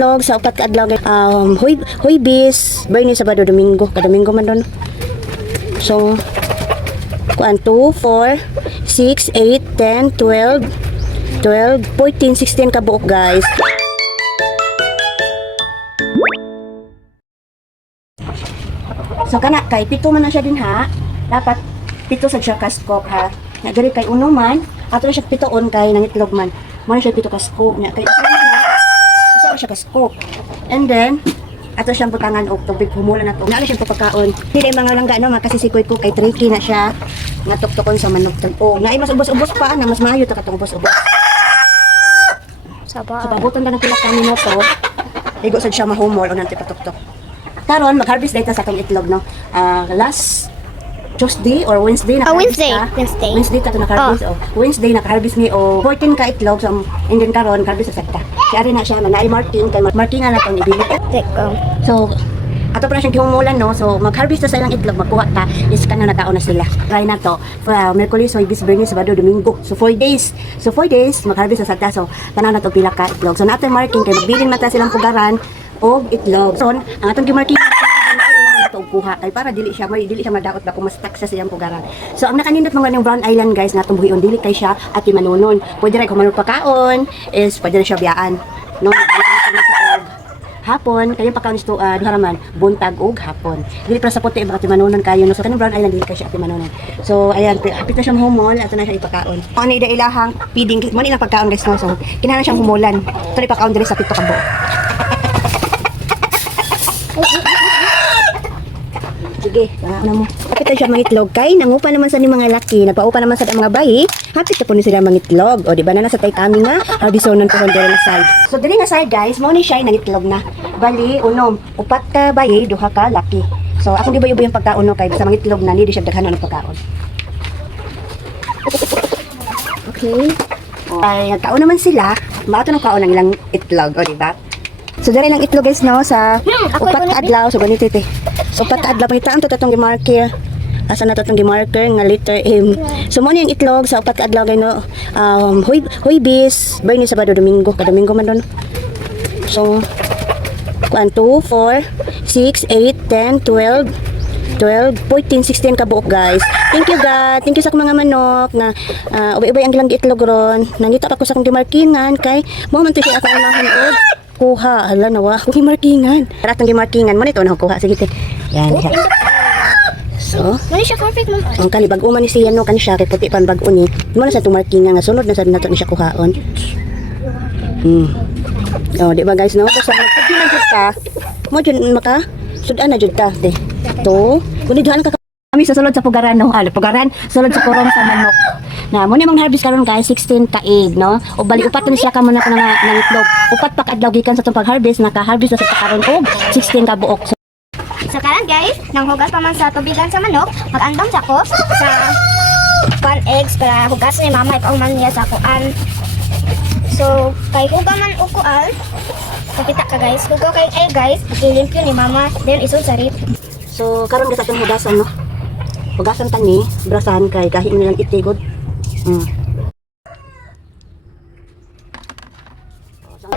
Log sa upat ka adlaw Huwebes, Biyernes, Sabado, Domingo, kada Domingo man don. So kuan 2, 4, 6, 8, 10, 12, 14, 16 ka buok guys. So kana kay pito man na siya din ha. Dapat pito sa siya ka scoop ha. Nga diri kay uno man, ato na siya pitoon kay nangitlog man. Mo na siya pito ka scoop nya kay isa siya ka scoop. And then ato siyang butangan og tubig humula na to. Naa siyang papakaon. Dili mga langga no makasisikoy ko kay tricky na siya. Natuktukon sa manok tan-o. Naay mas ubos-ubos pa na mas maayo ta katong ubos-ubos. So pabuton ta ng pila ka minuto. Ligo sad siya mahumol o nanti patuktok. Karon mag-harvest data sa atong itlog no. Last Tuesday or Wednesday na Wednesday ka to naka-harvest Wednesday naka-harvest mi o 14 ka itlog so and then karon harvest sa sekta. Kaya rin na siya man naay marking kay markingan na tong ibili. So ato pa na siyang gihumulan no. So mag-harvest na sa ilang itlog magkuha ta is kana nakaon na sila. Try na to for Miyerkules, Huwebes, Biyernes, Sabado, Domingo. So 4 days. So 4 days mag-harvest sa sekta. So tanan na to pila ka itlog. So nato marking kay magbilin mata silang pugaran og itlog. So ang atong gimarking kuha kay para dili siya madaot ba kung mas taksa siyang pugaran. So ang nakanindot mga ng Brown Island guys nga tumuhion dili kay siya at timanunon. Pwede ra kumanog pakaon is pwede na siya biyaan. No, hapon kayo pakaon isto duha man buntag ug hapon. Dili para sa puti baka timanunon kayo no. So kanang Brown Island dili kay siya timanunon. So ayan hapit na siya humol ato na siya ipakaon. Ano ida ilahang feeding mo ni lang pagkaon guys no. So kinahanglan siyang humulan. Tuloy pakaon diri sa pito ka buok. Sige, ano mo. Kapit siya mangitlog kay nangupa naman sa ni mga laki, nagpaupa naman sa mga bayi. Hapit na po ni sila mangitlog. O di ba na nasa tay kami nga, harbisonan po diri na side. So diri nga side guys, mao ni siya nangitlog na. Bali, unom, upat ka bayi, duha ka laki. So ako di ba yung pagkaon no kay sa mangitlog na ni di siya daghanon ng pagkaon. Okay. Ay, nagkaon naman sila, maato nang kaon ng ilang itlog, o di ba? So diri lang itlog guys no sa upat ka adlaw so ganito ite. So upat ka adlaw pangitaan to tatong gi-marker. Asa na tatong gi-marker nga letter M. So mo ni ang itlog sa upat ka adlaw kay no Huwebes, Biyernes, Sabado, Domingo, kada Domingo man don. So 1, 2, 4, 6, 8, 10, 12, 14, 16 ka buok guys. Thank you God. Thank you sa mga manok na ubay-ubay ang gilang itlog ron. Nangita pa ko sa akong gimarkingan kay mo man to siya akong unahan og kuha. Hala nawa akong gimarkingan. Tara atong gimarkingan mo nito na kuha sige te. Yan siya. So, Mali siya perfect man. ang kali bag-o man ni siya no kan siya kay puti pan bag-o ni. Mo na sa tumarkingan nga sunod na sa nato ni siya kuhaon. Oh, di ba guys no? Kasi pagkilan jud ka. Mo jud maka sudan na jud ka te. To, kundi duhan ka kami sa sulod sa pugaran no. Pugaran sulod sa kurong sa manok. Na mo ni mang harvest karon guys 16 ka egg no. O bali upat na siya ka mo na ng itlog. Upat pa kadlaw gikan sa tong pag-harvest naka-harvest na sa karon og 16 ka buok. So karon guys, nang hugas pa man sa tubigan sa manok, mag-andam sa ko sa pan eggs para hugas ni mama ikaw man niya sa kuan. So kay hugas man og kuan, kapita ka guys. Hugas kay egg guys, ilimpyo ni mama, then isun sa rip. So karon guys atong hugasan no. Hugasan tani, brasahan kay kahit nilang itigod.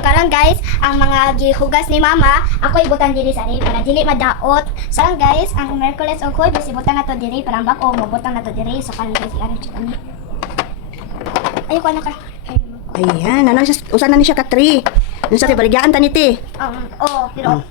Karon guys, ang mga gihugas ni mama, ako ibutan diri sa rip para dili madaot. So guys, ang Miyerkules og Huwebes ibutan nato diri para ang bag-o mo butang nato diri so karon guys i-arrange kami. Ayoko na ka. Ayan, ano siya usan na ni siya ka 3. Nasa kay baligyan taniti. Pero